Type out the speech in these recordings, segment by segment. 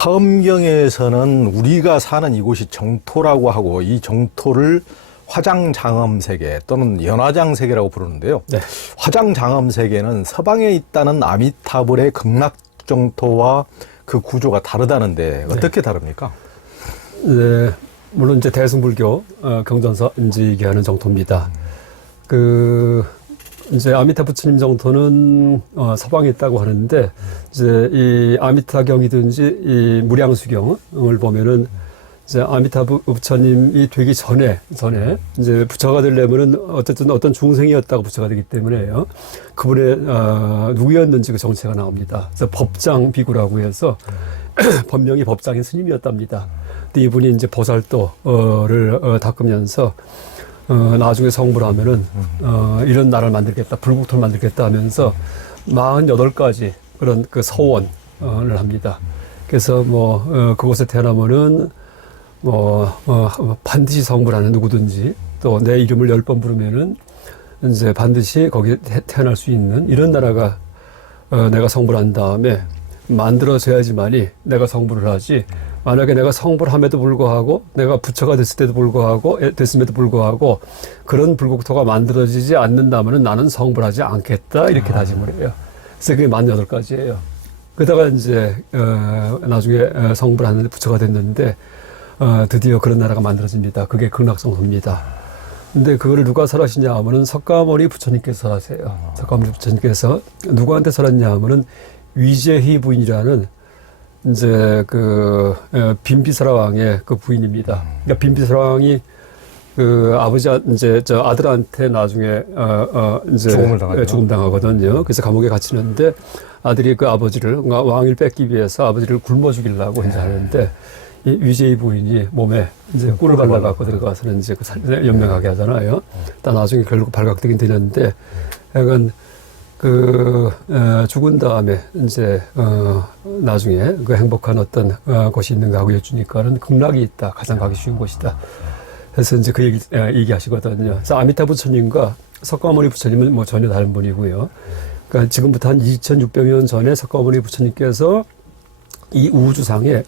화엄경에서는 우리가 사는 이곳이 정토라고 하고 이 정토를 화장장엄세계 또는 연화장세계라고 부르는데요. 네. 화장장엄세계는 서방에 있다는 아미타불의 극락정토와 그 구조가 다르다는데 어떻게 다릅니까? 네, 물론 이제 대승불교 경전서 이제 얘기하는 정토입니다. 이제 아미타 부처님 정토는 서방에 있다고 하는데 이제 이 아미타경이든지 이 무량수경을 보면은 이제 아미타 부처님이 되기 전에 이제 부처가 되려면은 어쨌든 어떤 중생이었다고 부처가 되기 때문에요. 그분의 누구였는지 그 정체가 나옵니다. 그래서 법장 비구라고 해서 법명이 법장인 스님이었답니다. 근데 이분이 이제 보살도를 닦으면서 나중에 성불 하면은 이런 나라를 만들겠다, 불국토를 만들겠다 하면서 48가지 그런 그 서원을 합니다. 그래서 그곳에 태어나면은 반드시 성불하는 누구든지 또 내 이름을 10번 부르면은 이제 반드시 거기에 태어날 수 있는 이런 나라가 내가 성불한 다음에 만들어져야지만이 내가 성불을 하지. 만약에 내가 성불함에도 불구하고 내가 부처가 됐음에도 불구하고 그런 불국토가 만들어지지 않는다면은 나는 성불하지 않겠다 이렇게 다짐을 해요. 그래서 그게 48가지예요. 그러다가 이제 나중에 성불하는데 부처가 됐는데 드디어 그런 나라가 만들어집니다. 그게 극락정토입니다. 근데 그거를 누가 설하시냐 하면은 석가모니 부처님께서 설하세요. 석가모니 부처님께서 누구한테 설했냐 하면은 위제희 부인이라는 이제 빈비사라 왕의 그 부인입니다. 그러니까 빈비사라 왕이 이제 아들한테 나중에 이제 죽음 당하거든요. 그래서 감옥에 갇히는데 아들이 그 아버지를 왕위를 뺏기 위해서 아버지를 굶어 죽이려고 이제 하는데 이 위제희 부인이 몸에 이제 꿀을 발라갖고 들어가서는 이제 연명하게 하잖아요. 나중에 결국 발각되긴 되는데 약간 죽은 다음에 이제 나중에 그 행복한 어떤 곳이 있는가 하고 여쭈니까는 극락이 있다. 가장 가기 쉬운 곳이다. 그래서 이제 그 얘기하시거든요. 그래서 아미타 부처님과 석가모니 부처님은 전혀 다른 분이고요. 그러니까 지금부터 한 2600년 전에 석가모니 부처님께서 이 우주상에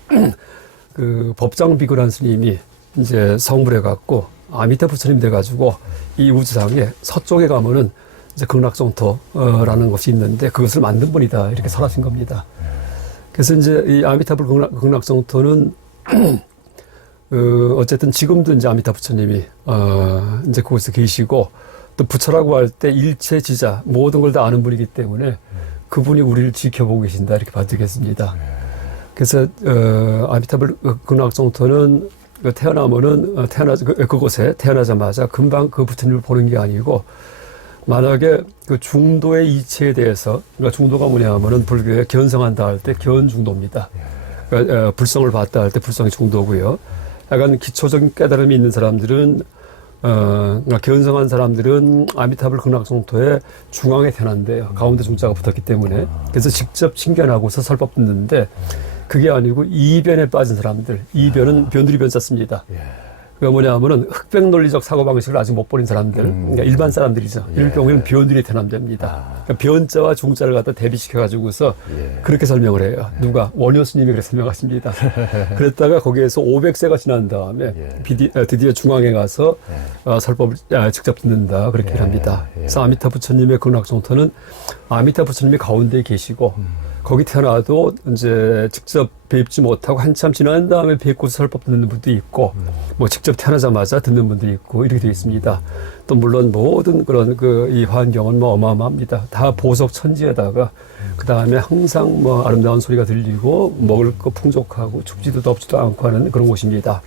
법장 비구란 스님이 이제 성불해갖고 아미타 부처님 돼가지고 이 우주상에 서쪽에 가면은 이제 극락정토라는 것이 있는데 그것을 만든 분이다 이렇게 설하신 겁니다. 그래서 이제 이 아미타불 극락정토는 어쨌든 지금도 이제 아미타 부처님이 이제 그곳에 계시고 또 부처라고 할 때 일체지자 모든 걸 다 아는 분이기 때문에 그분이 우리를 지켜보고 계신다 이렇게 봐드리겠습니다. 그래서 아미타불 극락정토는 태어나면은 그곳에 태어나자마자 금방 그 부처님을 보는 게 아니고 만약에 그 중도의 이치에 대해서, 그러니까 중도가 뭐냐 하면은 불교에 견성한다 할 때 견중도입니다. 그러니까 불성을 봤다 할 때 불성이 중도고요. 약간 기초적인 깨달음이 있는 사람들은, 그러니까 견성한 사람들은 아미타불 극락정토의 중앙에 태어난대요. 가운데 중자가 붙었기 때문에. 그래서 직접 친견하고서 설법 듣는데 그게 아니고 이변에 빠진 사람들, 이변은 변두리 변 썼습니다. 그게 뭐냐 하면은 흑백 논리적 사고방식을 아직 못 버린 사람들, 그러니까 일반 사람들이죠. 이럴 경우에는 변두리에 태어납니다. 그러니까 변자와 중자를 갖다 대비시켜가지고서 그렇게 설명을 해요. 누가? 원효 스님이 그렇게 설명하십니다. 그랬다가 거기에서 500세가 지난 다음에 드디어 중앙에 가서 설법을 직접 듣는다. 그렇게 합니다. 그래서 아미타 부처님의 극락정토는 아미타 부처님이 가운데에 계시고 거기 태어나도 이제 직접 뵙지 못하고 한참 지난 다음에 뵙고서 설법 듣는 분도 있고, 직접 태어나자마자 듣는 분도 있고, 이렇게 되어 있습니다. 또 물론 모든 그런 이 환경은 어마어마합니다. 다 보석 천지에다가, 그 다음에 항상 아름다운 소리가 들리고, 먹을 거 풍족하고, 춥지도 덥지도 않고 하는 그런 곳입니다.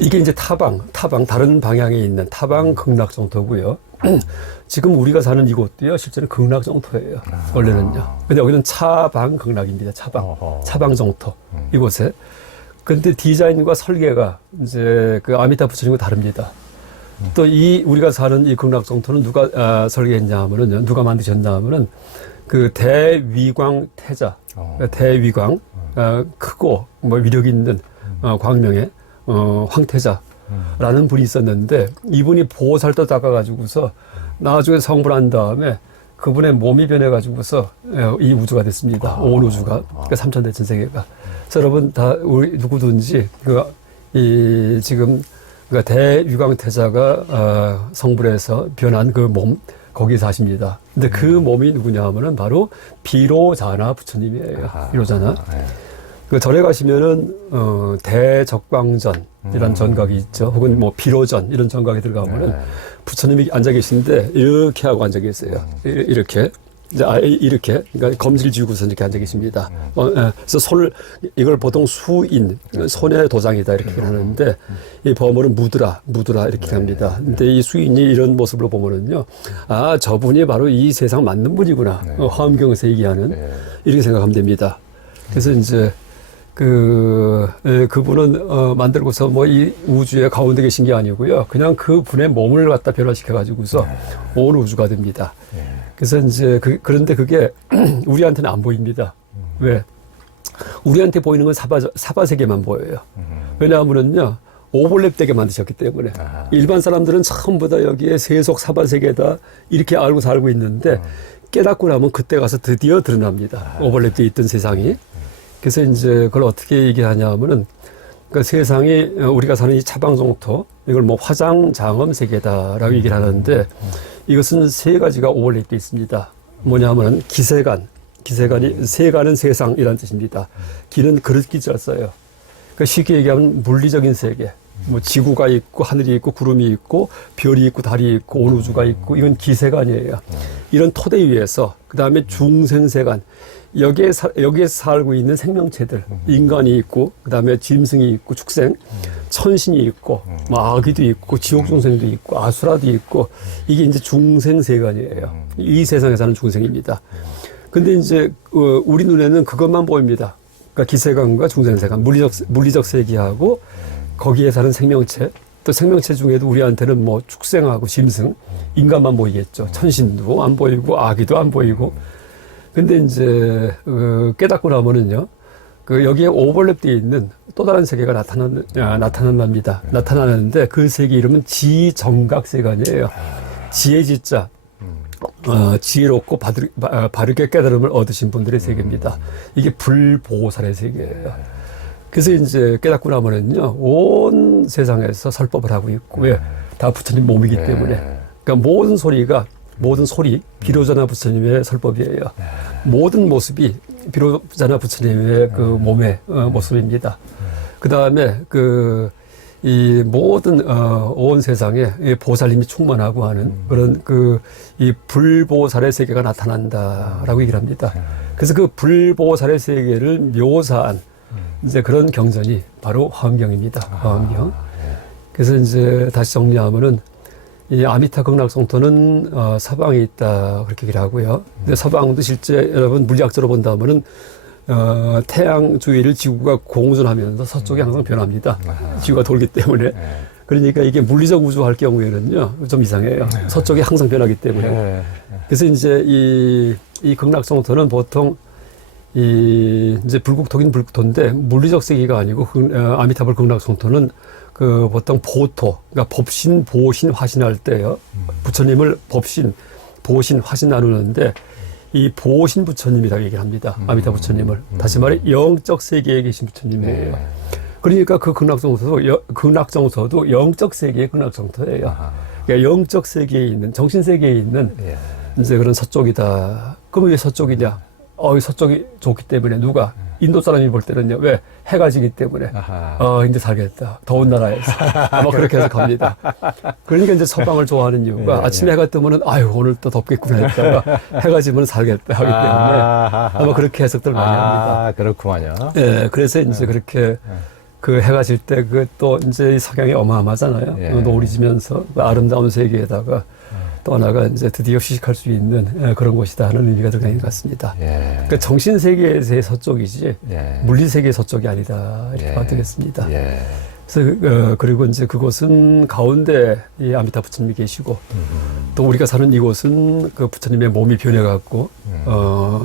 이게 이제 다른 방향에 있는 타방 극락정토고요. 지금 우리가 사는 이곳도요, 실제는 극락정토예요. 원래는요. 근데 여기는 차방 극락입니다. 차방정토. 이곳에. 근데 디자인과 설계가 이제 그 아미타 부처님과 다릅니다. 또 우리가 사는 이 극락정토는 누가 설계했냐 하면은, 누가 만드셨냐 하면은, 그 대위광 태자. 대위광, 크고, 위력 있는, 광명의, 황태자라는 분이 있었는데 이분이 보살도 닦아가지고서 나중에 성불한 다음에 그분의 몸이 변해가지고서 이 우주가 됐습니다. 온 우주가. 그러니까 3천대천 세계가. 그래서 여러분 다 우리 누구든지 지금 그러니까 대유광태자가 성불해서 변한 그 몸 거기에 사십니다. 근데 그 몸이 누구냐 하면은 바로 비로자나 부처님이에요. 비로자나. 그 절에 가시면은 대적광전이라는 전각이 있죠. 혹은 뭐 비로전 이런 전각이 들어가면은 부처님이 앉아 계신데 이렇게 하고 앉아 계세요. 이렇게. 이제 이렇게 그러니까 검지를 쥐고서 이렇게 앉아 계십니다. 그래서 손을 이걸 보통 수인 손의 도장이다 이렇게 하는데 이 범어는 무드라 이렇게 합니다. 근데 이 수인이 이런 모습으로 보면은요, 아 저분이 바로 이 세상 맞는 분이구나. 화엄경에서 얘기하는 이렇게 생각하면 됩니다. 그래서 이제 그분은 만들고서 뭐 이 우주의 가운데 계신 게 아니고요, 그냥 그 분의 몸을 갖다 변화시켜 가지고서 온 우주가 됩니다. 그래서 이제 그런데 그게 우리한테는 안 보입니다. 왜? 우리한테 보이는 건 사바세계만 보여요. 왜냐하면은요, 오버랩 되게 만드셨기 때문에. 일반 사람들은 전부 다 여기에 세속 사바세계다 이렇게 알고 살고 있는데 깨닫고 나면 그때 가서 드디어 드러납니다. 오버랩 돼 있던 세상이. 그래서 이제 그걸 어떻게 얘기하냐 하면은 그 세상이 우리가 사는 이 차방종토 이걸 뭐 화장장엄 세계다라고 얘기를 하는데 이것은 세 가지가 오버랩 돼 있습니다. 뭐냐 하면은 기세간이 세간은 세상이라는 뜻입니다. 기는 그릇기자 써요. 그러니까 쉽게 얘기하면 물리적인 세계. 뭐 지구가 있고 하늘이 있고 구름이 있고 별이 있고 달이 있고 온 우주가 있고 이건 기세간이에요. 이런 토대 위에서 그다음에 중생세간 여기에 살고 있는 생명체들, 인간이 있고, 그 다음에 짐승이 있고, 축생, 천신이 있고, 마귀도 있고, 지옥중생도 있고, 아수라도 있고, 이게 이제 중생세간이에요. 이 세상에 사는 중생입니다. 근데 이제, 우리 눈에는 그것만 보입니다. 그러니까 기세간과 중생세간, 물리적 세계하고, 거기에 사는 생명체, 또 생명체 중에도 우리한테는 뭐 축생하고 짐승, 인간만 보이겠죠. 천신도 안 보이고, 아기도 안 보이고, 근데 이제 깨닫고 나면은요, 여기에 오버랩 되어 있는 또 다른 세계가 나타납니다. 나타나는데 그 세계 이름은 지정각세간이에요. 지혜 지자, 지혜롭고 바르게 깨달음을 얻으신 분들의 세계입니다. 이게 불보살의 세계예요. 그래서 이제 깨닫고 나면은요, 온 세상에서 설법을 하고 있고, 왜? 다 부처님 몸이기 때문에. 그러니까 모든 소리, 비로자나 부처님의 설법이에요. 모든 모습이 비로자나 부처님의 그 몸의 모습입니다. 그 다음에 이 모든 온 세상에 보살님이 충만하고 하는 그런 이 불보살의 세계가 나타난다라고 얘기를 합니다. 그래서 그 불보살의 세계를 묘사한 이제 그런 경전이 바로 화엄경입니다. 화엄경. 그래서 이제 다시 정리하면은 이 아미타 극락성토는 서방에 있다 그렇게 얘기를 하고요. 근데 서방도 실제 여러분 물리학적으로 본다면은 태양 주위를 지구가 공전하면서 서쪽이 항상 변합니다. 지구가 돌기 때문에. 그러니까 이게 물리적 우주 할 경우에는요 좀 이상해요. 서쪽이 항상 변하기 때문에. 그래서 이제 이 극락성토는 보통 이제 불국토긴 불국토인데 물리적 세계가 아니고 아미타불 극락성토는 보통 보토, 그러니까 법신, 보신, 화신할 때요. 부처님을 법신, 보신, 화신 나누는데 이 보신 부처님이라고 얘기를 합니다. 아미타 부처님을. 다시 말해 영적 세계에 계신 부처님이에요. 그러니까 그 극락정서도 영적 세계의 극락정서예요. 그러니까 영적 세계에 있는, 정신 세계에 있는 이제 그런 서쪽이다. 그럼 왜 서쪽이냐? 서쪽이 좋기 때문에 누가? 인도 사람이 볼 때는요, 왜? 해가 지기 때문에. 이제 살겠다. 더운 나라에서. 아마 그렇게 해서 갑니다. 그러니까 이제 서방을 좋아하는 이유가 아침에 해가 뜨면은, 오늘 또 덥겠구나 했다가 해가 지면 살겠다 하기 때문에 아마 그렇게 해석들 많이 합니다. 그렇구만요. 네, 그래서 이제 그렇게 그 해가 질 때 또 이제 석양이 어마어마하잖아요. 노을이 지면서 그 아름다운 세계에다가 또 하나가 이제 드디어 휴식할 수 있는 그런 곳이다 하는 의미가 들어가 있는 것 같습니다. 그러니까 정신 세계에서의 서쪽이지 물리 세계의 서쪽이 아니다 이렇게 봐도 되겠습니다. 그래서 그리고 이제 그곳은 가운데 이 아미타 부처님이 계시고 또 우리가 사는 이곳은 그 부처님의 몸이 변해갖고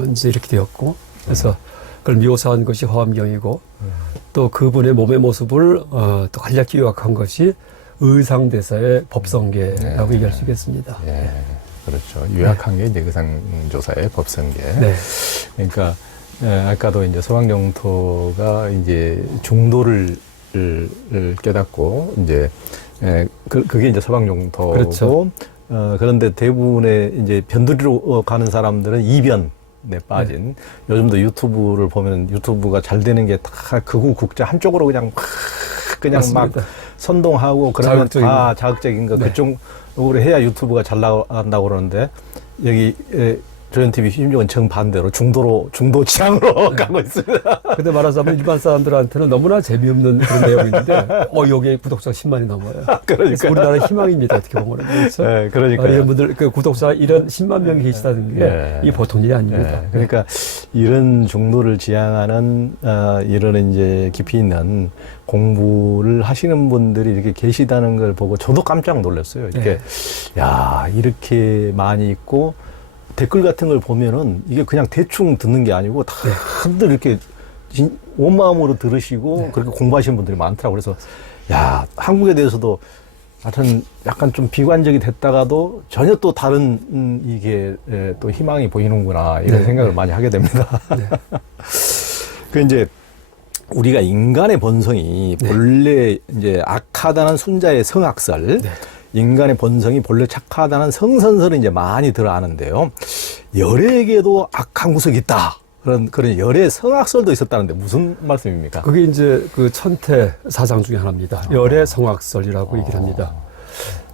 이제 이렇게 되었고 그래서 그걸 묘사한 것이 화엄경이고 또 그분의 몸의 모습을 또 간략히 요약한 것이 의상대사의 법성계라고 얘기할 수 있겠습니다. 그렇죠. 요약한 게 이제 의상조사의 법성계. 네. 그러니까 아까도 이제 소방정토가 이제 중도를 깨닫고 이제 그게 이제 소방정토고 그렇죠. 그런데 대부분의 이제 변두리로 가는 사람들은 이변에 빠진 요즘도 유튜브를 보면 유튜브가 잘 되는 게 다 극우 국자 한쪽으로 그냥 맞습니다. 막 선동하고 그러면 자극적인 다 자극적인 거 그쪽으로 해야 유튜브가 잘 나간다고 그러는데 여기 조연TV 심지어는 정반대로 중도 지향으로 가고 있습니다. 근데 말하자면 일반 사람들한테는 너무나 재미없는 그런 내용인데, 여기에 구독자 10만이 넘어요. 그래서 우리나라의 희망입니다, 어떻게 보면. 그렇죠? 네, 그러니까요. 이런 분들, 구독자 이런 10만 명이 계시다는 게, 이 보통 일이 아닙니다. 네. 그러니까 이런 중도를 지향하는, 이런 이제 깊이 있는 공부를 하시는 분들이 이렇게 계시다는 걸 보고 저도 깜짝 놀랐어요. 이렇게, 야, 이렇게 많이 있고, 댓글 같은 걸 보면은 이게 그냥 대충 듣는 게 아니고 다들 이렇게 온 마음으로 들으시고 그렇게 공부하시는 분들이 많더라고요. 그래서 야, 한국에 대해서도 하여튼 약간 좀 비관적이 됐다가도 전혀 또 다른 이게 또 희망이 보이는구나 이런 생각을 많이 하게 됩니다. 그 이제 우리가 인간의 본성이 본래 이제 악하다는 순자의 성악설 인간의 본성이 본래 착하다는 성선설을 이제 많이 들어 아는데요. 열에게도 악한 구석이 있다. 그런 열의 성악설도 있었다는데 무슨 말씀입니까? 그게 이제 그 천태 사상 중에 하나입니다. 열의 성악설이라고 얘기를 합니다.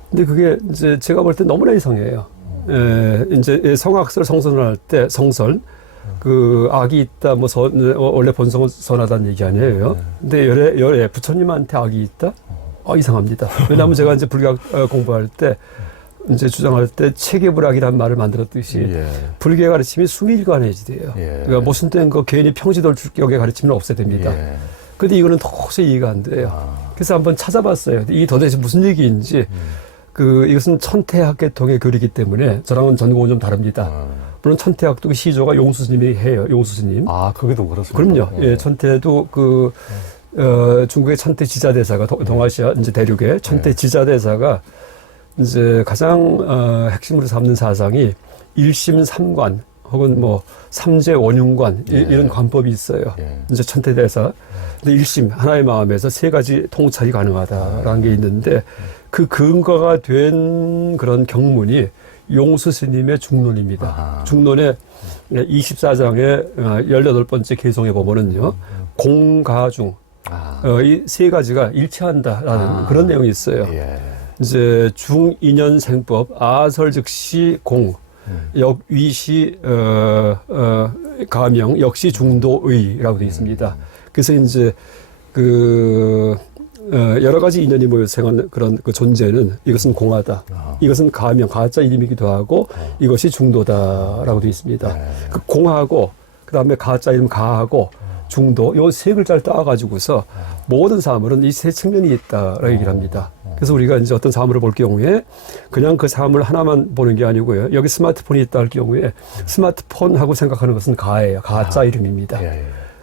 근데 그게 이제 제가 볼 때 너무나 이상해요. 이제 성악설 성선을 할 때 성설, 그 악이 있다, 원래 본성은 선하다는 얘기 아니에요. 근데 열에 부처님한테 악이 있다? 이상합니다. 왜냐하면 제가 이제 불교학 공부할 때, 이제 주장할 때 체계불학이라는 말을 만들었듯이, 불교의 가르침이 수밀관해지돼요. 그러니까 모순된 거 괜히 평지돌격의 가르침을 없애야 됩니다. 근데 이거는 도저히 이해가 안 돼요. 그래서 한번 찾아봤어요. 이게 도대체 무슨 얘기인지, 이것은 천태학계통의 교리이기 때문에 저랑은 전공은 좀 다릅니다. 물론 천태학도 시조가 용수 스님이 해요. 용수 스님. 거기도 그렇습니다. 그럼요. 예, 천태도 중국의 천태 지자대사가 동아시아 이제 대륙의 천태 지자대사가 이제 가장 핵심으로 삼는 사상이 일심 삼관 혹은 삼재 원흉관 이런 관법이 있어요. 이제 천태 대사. 근데 일심 하나의 마음에서 세 가지 통찰이 가능하다라는 게 있는데 그 근거가 된 그런 경문이 용수 스님의 중론입니다. 중론의 24장의 18번째 개성에 보면은요. 공가중 이 세 가지가 일치한다라는 그런 내용이 있어요. 이제 중인연생법 아설즉시 공 역위시 가명 역시 중도의라고 되어 있습니다. 그래서 이제 여러 가지 인연이 모여 생한 그런 그 존재는 이것은 공하다. 이것은 가명 가짜 이름이기도 하고 이것이 중도다라고 되어 있습니다. 그 공하고 그다음에 가짜 이름 가하고 중도 요 세 글자를 따가지고서 모든 사물은 이 세 측면이 있다라고 얘기를 합니다. 그래서 우리가 이제 어떤 사물을 볼 경우에 그냥 그 사물 하나만 보는 게 아니고요. 여기 스마트폰이 있다 할 경우에 스마트폰하고 생각하는 것은 가예요. 가짜 이름입니다.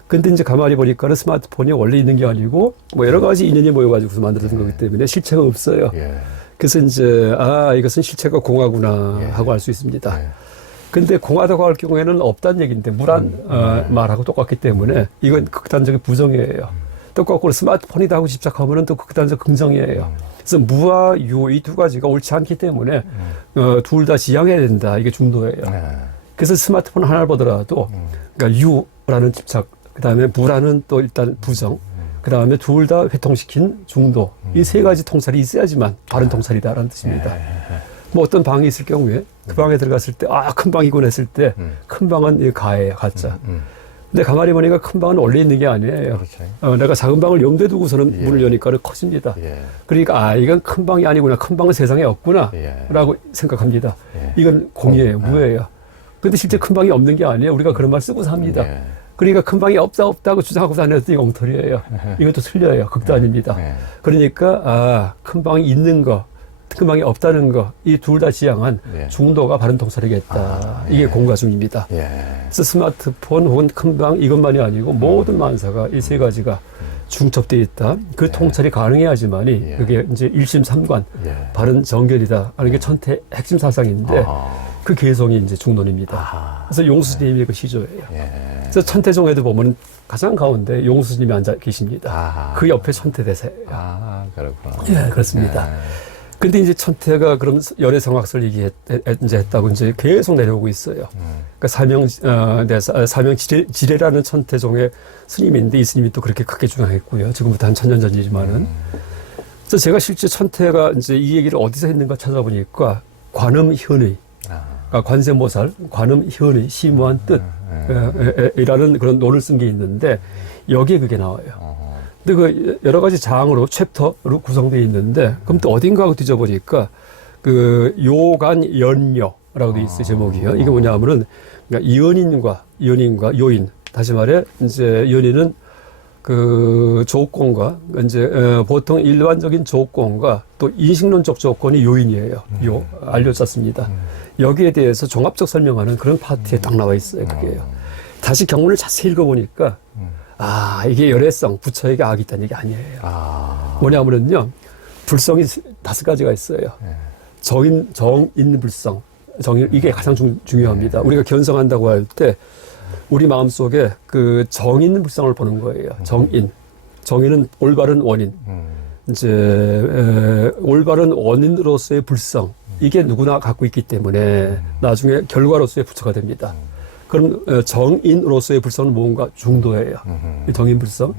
근데 이제 가만히 보니까는 스마트폰이 원래 있는 게 아니고 여러 가지 인연이 모여가지고서 만들어진 거기 때문에 실체가 없어요. 그래서 이제 이것은 실체가 공하구나 하고 알 수 있습니다. 근데 공하다고 할 경우에는 없다는 얘기인데 무란 말하고 똑같기 때문에 이건 극단적인 부정이에요. 또 거꾸로 스마트폰이다 하고 집착하면 또 극단적 긍정이에요. 그래서 무와 유 이 두 가지가 옳지 않기 때문에 둘 다 지향해야 된다. 이게 중도예요. 그래서 스마트폰 하나를 보더라도 그러니까 유라는 집착, 그다음에 무라는 또 일단 부정, 그다음에 둘 다 회통시킨 중도. 이 세 가지 통찰이 있어야지만 바른 통찰이다라는 뜻입니다. 어떤 방이 있을 경우에 그 방에 들어갔을 때 큰 방이군 했을 때 큰 방은 가예요, 가짜. 근데 가만히 보니까 큰 방은 원래 있는 게 아니에요. 내가 작은 방을 염두에 두고서는 문을 여니까 커집니다. 그러니까 이건 큰 방이 아니구나, 큰 방은 세상에 없구나 라고 생각합니다. 이건 공이에요, 무예요. 근데 실제 큰 방이 없는 게 아니에요. 우리가 그런 말 쓰고 삽니다. 그러니까 큰 방이 없다고 주장하고 다녔더니 이거 엉터리예요. 이것도 틀려요. 극단입니다. 그러니까 큰 방이 있는 거, 금방이 없다는 거, 이 둘 다 지향한 예. 중도가 바른 통찰이겠다. 이게 공가 중입니다. 예. 그래서 스마트폰 혹은 큰방 이것만이 아니고 모든 만사가 이 세 가지가 중첩되어 있다. 그 통찰이 가능해야지만이 예. 그게 이제 일심삼관, 예. 바른 정결이다 하는 게 천태 핵심 사상인데 아. 그 개성이 이제 중론입니다. 아하. 그래서 용수님이 그 시조예요. 예. 그래서 천태종에도 보면 가장 가운데 용수님이 앉아 계십니다. 아하. 그 옆에 천태대사예요. 아, 그렇구나. 예, 그렇습니다. 근데 이제 천태가 그럼 열애성학설 이제 했다고 이제 계속 내려오고 있어요. 그러니까 사명 지례라는 천태종의 스님인데 이 스님이 또 그렇게 크게 주장했고요. 지금부터 한 1000년 전이지만은. 그래서 제가 실제 천태가 이제 이 얘기를 어디서 했는가 찾아보니까 관음현의, 그러니까 관세모살, 관음현의, 심오한 뜻이라는 그런 논을 쓴 게 있는데 여기에 그게 나와요. 근데 그 여러 가지 장으로 챕터로 구성되어 있는데 그럼 또 어딘가 뒤져보니까 그 요간 연녀라고 돼 있어요. 제목이요. 이게 뭐냐면은 그러니까 연인과 요인, 다시 말해 이제 연인은 그 조건과 이제 보통 일반적인 조건과 또 인식론적 조건이 요인이에요. 알려졌습니다. 여기에 대해서 종합적 설명하는 그런 파트에 딱 나와 있어요. 그게요. 다시 경문을 자세히 읽어보니까 아, 이게 열애성, 부처에게 악이 있다는 얘기 아니에요. 뭐냐면은요, 불성이 5가지가 있어요. 정인 불성. 이게 가장 중요합니다. 우리가 견성한다고 할 때, 우리 마음속에 그 정인 불성을 보는 거예요. 정인은 올바른 원인. 이제, 올바른 원인으로서의 불성. 이게 누구나 갖고 있기 때문에 나중에 결과로서의 부처가 됩니다. 그럼 정인으로서의 불성은 뭔가 중도예요. 이 정인불성.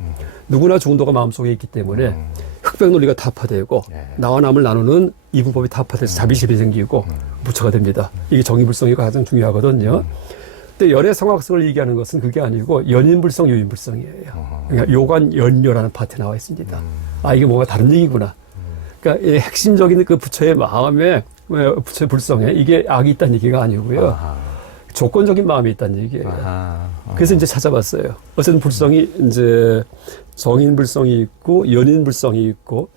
누구나 중도가 마음속에 있기 때문에 흑백 논리가 타파되고 나와 남을 나누는 이분법이 타파돼서 자비심이 생기고 부처가 됩니다. 이게 정인불성이 가장 중요하거든요. 근데 열애성학설을 얘기하는 것은 그게 아니고 연인불성, 요인불성이에요. 그러니까 요관 연녀라는 파트에 나와 있습니다. 아, 이게 뭔가 다른 얘기구나. 그러니까 이 핵심적인 그 부처의 마음에, 부처의 불성에 이게 악이 있다는 얘기가 아니고요. 조건적인 마음이 있다는 얘기예요. 그래서 이제 찾아봤어요. 어쨌든 불성이 이제 정인불성이 있고 연인불성이 있고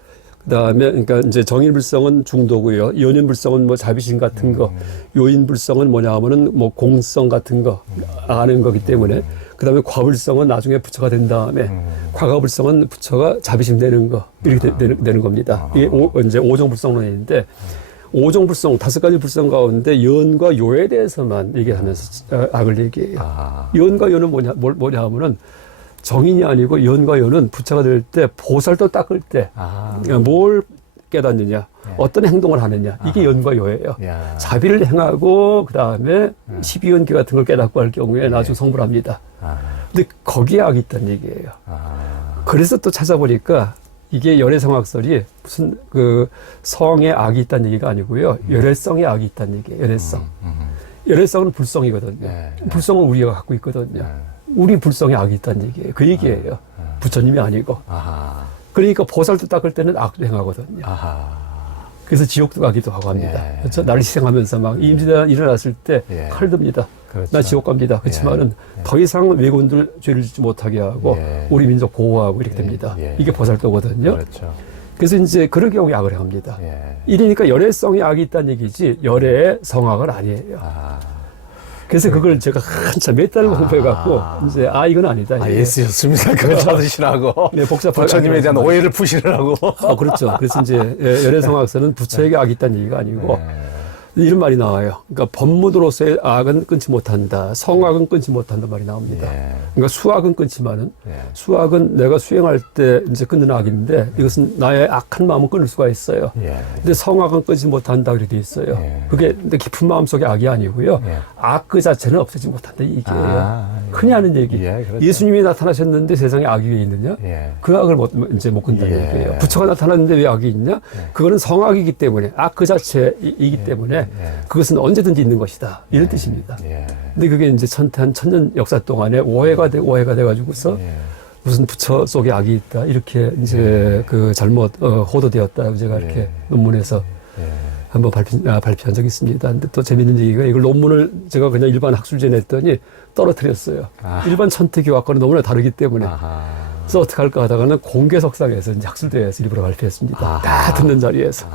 그다음에 그러니까 이제 정인불성은 중도고요. 연인불성은 뭐 자비심 같은 거, 요인불성은 뭐냐 하면은 뭐 공성 같은 거 아는 거기 때문에 그다음에 과불성은 나중에 부처가 된 다음에 과거불성은 부처가 자비심 내는 거 이렇게 되는 겁니다. 이게 이제 오정불성론인데 오정불성 5가지 불성 가운데 연과 요에 대해서만 얘기하면서 악을 얘기해요. 연과 요는 뭐냐 하면은 정인이 아니고 연과 요는 부처가 될 때 보살도 닦을 때 뭘 깨닫느냐, 어떤 행동을 하느냐 이게 연과 요예요. 자비를 행하고 그 다음에 12연계 같은 걸 깨닫고 할 경우에 나중 성불 합니다. 근데 거기에 악이 있다는 얘기예요. 그래서 또 찾아보니까 이게 열애성학설이 무슨 그 성에 악이 있다는 얘기가 아니고요. 열애성에 악이 있다는 얘기예요. 열애성. 열애성은 불성이거든요. 불성을 우리가 갖고 있거든요. 우리 불성에 악이 있다는 얘기예요. 그 얘기예요. 부처님이 아니고. 그러니까 보살도 닦을 때는 악도 행하거든요. 그래서 지옥도 가기도 하고 합니다. 그렇죠? 나를 희생하면서 막 임진왜란 일어났을 때 칼 듭니다. 그렇죠. 나 지옥 갑니다. 그렇지만은 더 이상 왜군들 죄를 짓지 못하게 하고 우리 민족 보호하고 이렇게 됩니다. 이게 보살도거든요. 그렇죠. 그래서 이제 그럴 경우에 악을 행합니다. 이러니까 열애성에 악이 있다는 얘기지 열애의 성악은 아니에요. 그래서 그걸 제가 한참 몇 달 공부해갖고 이제 이건 아니다. 예스였습니다. 그거 찾으시라고. 네, 복잡하게 부처님에 대한 오해를 푸시라고. 그렇죠. 그래서 이제 열애성학설은 부처에게 악이 있다는 얘기가 아니고 이런 말이 나와요. 그러니까 법무도로서의 악은 끊지 못한다. 성악은 끊지 못한다 말이 나옵니다. 그러니까 수악은 끊지만은 수악은 내가 수행할 때 이제 끊는 악인데 이것은 나의 악한 마음은 끊을 수가 있어요. 근데 성악은 끊지 못한다 그렇게 돼 있어요. 그게 근데 깊은 마음 속의 악이 아니고요. 악 그 자체는 없애지 못한다 이 얘기예요. 흔히 하는 얘기. 그렇죠. 예수님이 나타나셨는데 세상에 악이 왜 있느냐? 그 악을 이제 못 끊는다는 얘기예요. 부처가 나타났는데 왜 악이 있냐? 그거는 성악이기 때문에 악 그 자체이기 때문에 그것은 언제든지 있는 것이다. 이런 뜻입니다. 근데 그게 이제 한 1000년 역사 동안에 오해가 돼가지고서 무슨 부처 속에 악이 있다. 이렇게 이제 그 잘못 호도되었다. 제가 이렇게 논문에서 한번 발표한 적이 있습니다. 근데 또 재밌는 얘기가 이걸 논문을 제가 그냥 일반 학술지에 냈더니 떨어뜨렸어요. 일반 천태교학과는 너무나 다르기 때문에. 그래서 어떻게 할까 하다가는 공개석상에서 이제 학술대회에서 일부러 발표했습니다. 다 듣는 자리에서.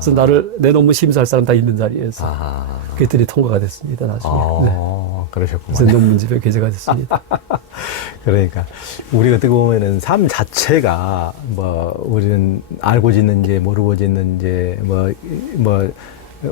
그래서 나를 내 논문 심사할 사람 다 있는 자리에서 아. 그랬더니 통과가 됐습니다. 나중에. 네. 그러셨구만. 그래서 논문집에 게재가 됐습니다. 그러니까 우리가 어떻게 보면은 삶 자체가 뭐 우리는 알고 짓는지 모르고 짓는지 뭐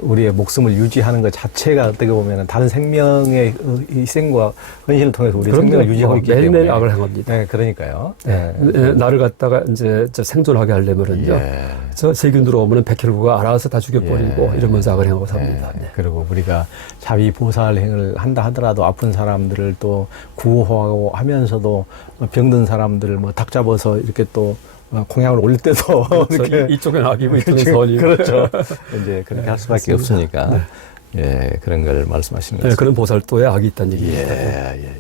우리의 목숨을 유지하는 것 자체가 어떻게 보면은 다른 생명의 희생과 헌신을 통해서 우리 생명을 유지하고 있기 때문에 매일매일 악을 행합니다. 네, 그러니까요. 네. 나를 갖다가 이제 저 생존하게 하려면은요. 예. 저 세균 들어오면은 백혈구가 알아서 다 죽여버리고 예. 이러면서 악을 행하고 삽니다. 예. 네. 그리고 우리가 자비 보살행을 한다 하더라도 아픈 사람들을 또 구호하고 하면서도 병든 사람들을 뭐 닭 잡아서 이렇게 또 공양을 올릴 때도 그렇죠. 이쪽엔 악이고 이쪽엔 선이고. 그렇죠. 이제 그렇게 할 수밖에 맞습니다. 없으니까 예, 그런 걸 말씀하시는 네, 거죠. 그런 보살도에 악이 있다는 예, 얘기입니다. 예, 예.